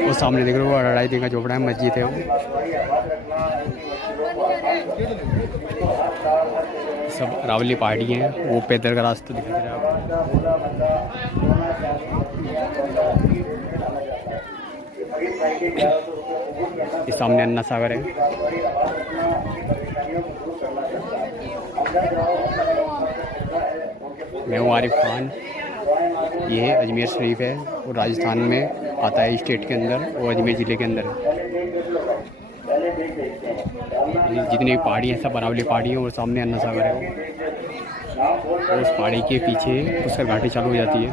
वो सामने देख रहे हो 2.5 दिन का झोपड़ा है, मस्जिद है वो। सब अरावली पहाड़ी हैं, वो पैदल का रास्ता दिखा दे रहा है आपको। इस सामने अन्ना सागर है। मैं हूँ आरिफ खान। ये है अजमेर शरीफ है और राजस्थान में आता है, स्टेट के अंदर और अजमेर ज़िले के अंदर है। जितनी भी पहाड़ी हैं सब अरावली पहाड़ी हैं और सामने अन्ना सागर है वो। और उस पहाड़ी के पीछे पुष्कर घाटी चालू हो जाती है।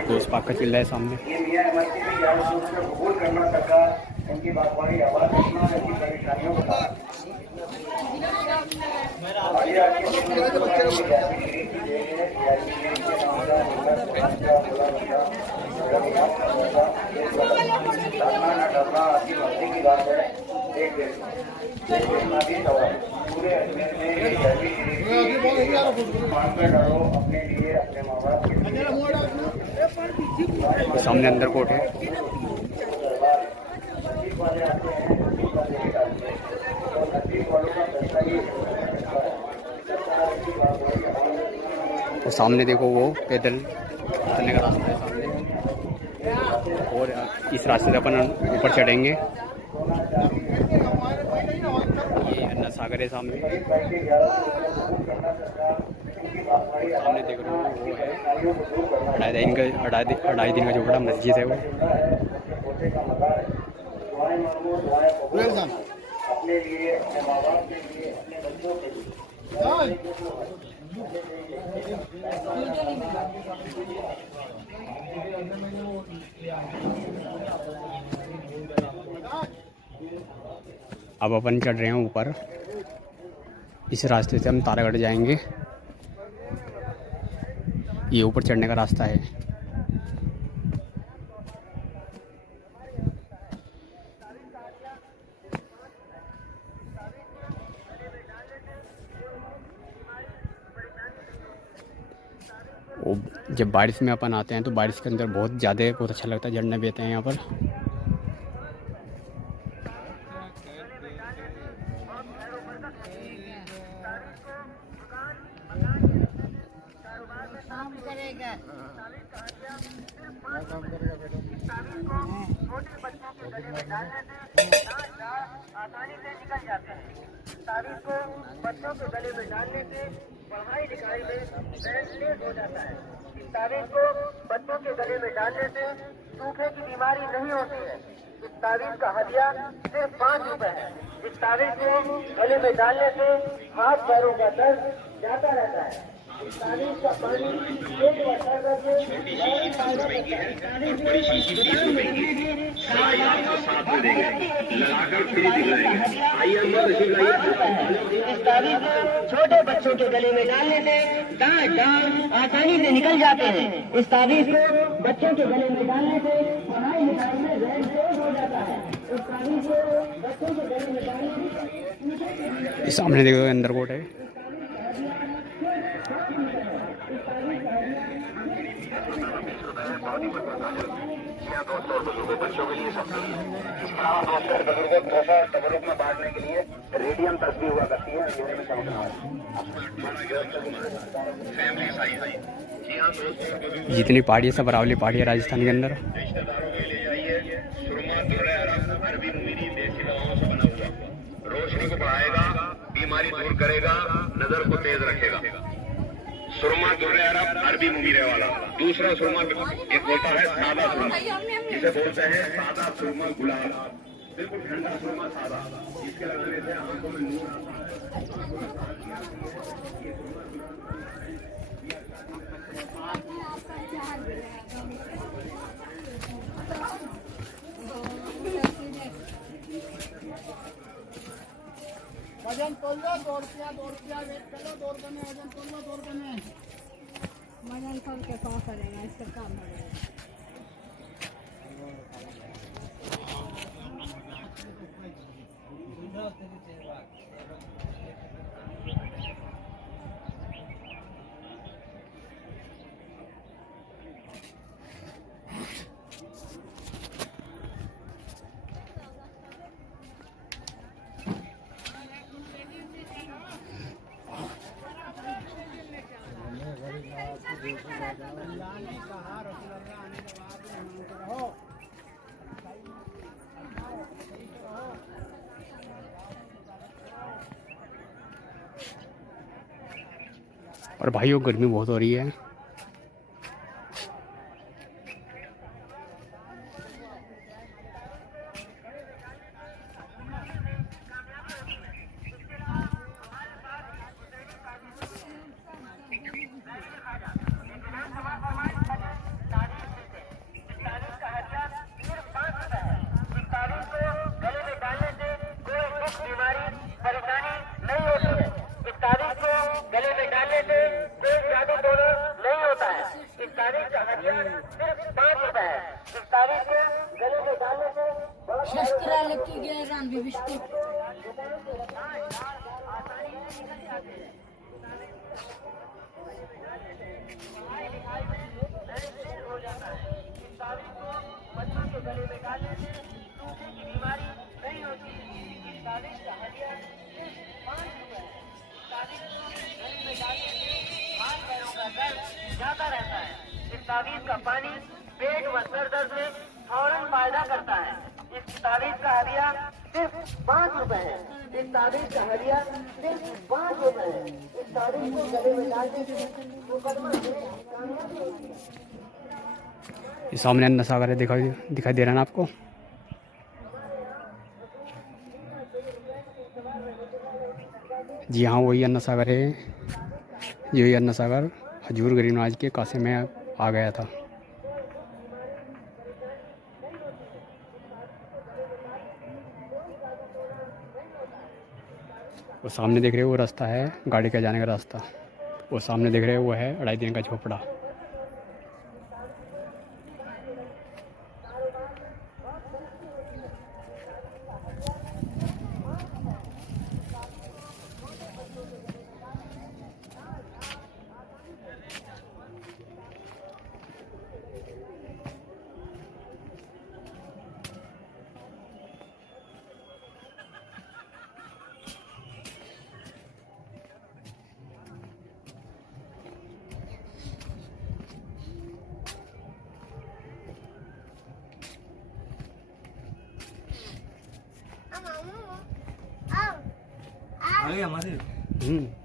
तो उस पाक का चिल्ला है सामने। सामने अंदर कोट है। और सामने देखो वो पैदल चलने का रास्ता है सामने, और इस रास्ते से अपन ऊपर चढ़ेंगे। ये अन्ना सागर है सामने। सामने देख रहे हो वो है 2.5 दिन का झोपड़ा, मस्जिद है वो। अपने लिए, अपने माँ बाप के लिए, अपने बच्चों के लिए। अब अपन चढ़ रहे हैं ऊपर। इस रास्ते से हम तारागढ़ जाएंगे। ये ऊपर चढ़ने का रास्ता है। जब बारिश में अपन आते हैं तो बारिश के अंदर बहुत अच्छा लगता है, झरने बहते हैं यहाँ पर। आसानी से निकल जाते हैं। तारीख को बच्चों के गले में डालने से पढ़ाई लिखाई में लेट हो जाता है। इस तारीख को बच्चों के गले में डालने से सूखे की बीमारी नहीं होती है। इस तारीख का हदिया सिर्फ 5 रुपए है। इस तारीख को गले में डालने से हाथ पैरों का दर्द जाता रहता है। इस तारीख का पानी एक बार करके बड़ी शीशी 30 रुपए की दवाई आपको साथ में देंगे, लगाकर फ्री दिलाएंगे। आइए इस तारीख को छोटे बच्चों के गले में डालने से दांत आसानी से निकल जाते हैं। इस तारीख को बच्चों के गले में डालने से पढ़ाई लिखाई में ज़हन तेज हो जाता है। इस तारीख को बच्चों के गले में डालने से सामने देखो अंदर कोट है। बच्चों के लिए तबरुक में बांटने के लिए रेडियम तस्वीर हुआ करती है। जितनी पहाड़ी है सब अरावली पहाड़ी है राजस्थान के अंदर। रोशनी को बढ़ाएगा, बीमारी दूर करेगा, नजर को तेज रखेगा। सुरमा दुर्रे अरब अरबी मुमीरे वाला। दूसरा सुरमा एक होता है सादा सुरमा, जिसे बोलते हैं सादा सुरमा गुलाब, बिल्कुल ठंडा सुरमा सादा, इसके लगाने से आंखों में नूर आता है। वजन तोल लो, 2 रुपया वेट करो, 2 रुपये में वजन तोल लो, 2 रुपये में वजन तोल के 100 करेगा, इसका काम हो जाएगा। और भाइयों गर्मी बहुत हो रही है। शस्त्रालय गए रणबीर बिस्कुट जाता रहता है। इस तावीज का पानी पेट व सर दर्द में फौरन फायदा करता है। इस तावीज का हदिया सिर्फ 5 रुपए है। इस तावीज का हदिया सिर्फ 5 रुपए है। इस तावीज को गले में डालने से मुकदमा ये सामने अन्ना सागर है, दिखाई दे रहा है ना आपको। जी हाँ, वही अन्ना सागर है। यही अन्ना सागर हजूर गरीब नवाज के कासे में आ गया था। वो सामने देख रहे हो वो रास्ता है गाड़ी का जाने का रास्ता। वो सामने देख रहे हो वो है 2.5 दिन का झोपड़ा।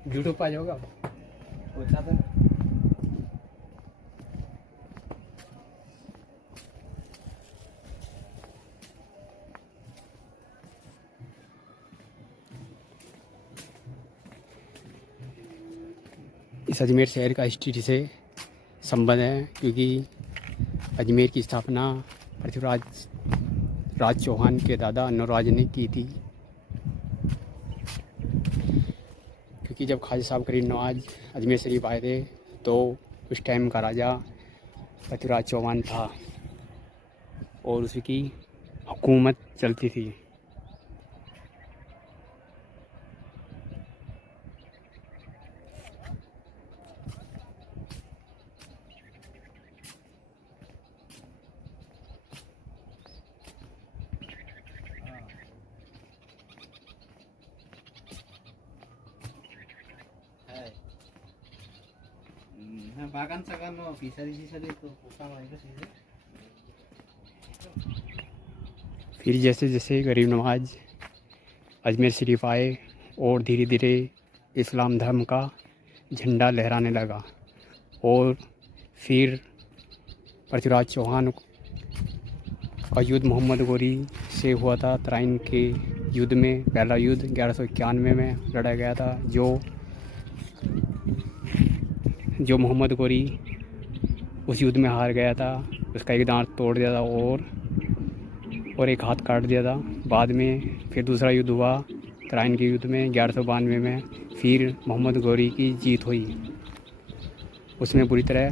यूट्यूब पे आ जाओगा। इस अजमेर शहर का हिस्ट्री से संबंध है, क्योंकि अजमेर की स्थापना पृथ्वीराज चौहान के दादा अनुराज ने की थी। क्योंकि जब ख्वाजा साहब गरीब नवाज अजमेर शरीफ आए थे तो उस टाइम का राजा पृथ्वीराज चौहान था और उसकी हुकूमत चलती थी। bagan sakan no bisa itu sama itu sih। फिर जैसे जैसे गरीब नवाज अजमेर शरीफ आए और धीरे धीरे इस्लाम धर्म का झंडा लहराने लगा। और फिर पृथ्वीराज चौहान का युद्ध मोहम्मद गोरी से हुआ था। तराइन के युद्ध में पहला युद्ध 1191 में लड़ा गया था, जो मोहम्मद गोरी उस युद्ध में हार गया था। उसका एक दांत तोड़ दिया था और एक हाथ काट दिया था। बाद में फिर दूसरा युद्ध हुआ तराइन के युद्ध में 1192 में। फिर मोहम्मद गोरी की जीत हुई, उसमें बुरी तरह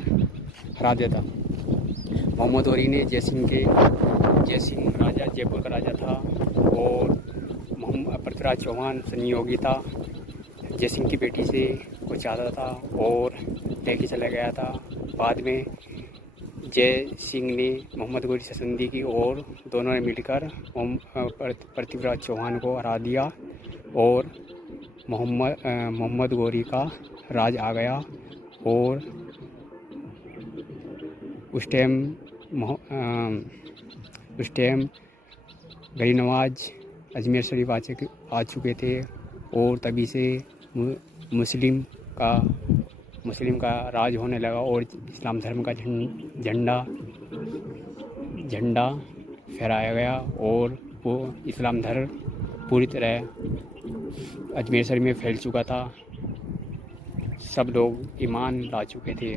हरा दिया था। मोहम्मद गोरी ने जयसिंह राजा जयपुर का राजा था और पृथ्वीराज चौहान संयोगी था। जयसिंह की बेटी से वो चाहता था और लेके चला गया था। बाद में जय सिंह ने मोहम्मद गोरी से संधि की और दोनों ने मिलकर पृथ्वीराज चौहान को हरा दिया और मोहम्मद गोरी का राज आ गया। और उस टाइम गरीब नवाज अजमेर शरीफ आ चुके थे और तभी से मुस्लिम का मुस्लिम का राज होने लगा और इस्लाम धर्म का झंडा फहराया गया और वो इस्लाम धर्म पूरी तरह अजमेर शरीफ में फैल चुका था। सब लोग ईमान ला चुके थे।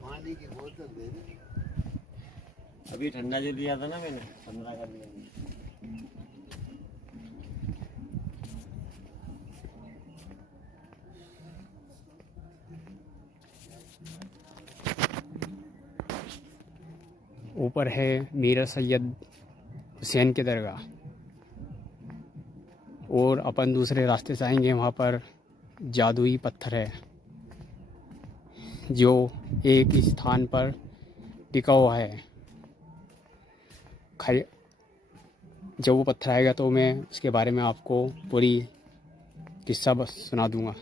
पानी की बोतल दे दे। अभी ठंडा जो दिया था ना मैंने 15 का दिया। ऊपर है मीर सैयद हुसैन की दरगाह और अपन दूसरे रास्ते से आएंगे। वहाँ पर जादुई पत्थर है जो एक स्थान पर टिका हुआ है। जब वो पत्थर आएगा तो मैं उसके बारे में आपको पूरी किस्सा बस सुना दूंगा।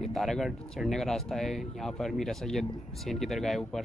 ये तारागढ़ चढ़ने का रास्ता है। यहाँ पर मीर सैयद हुसैन की दरगाह है ऊपर।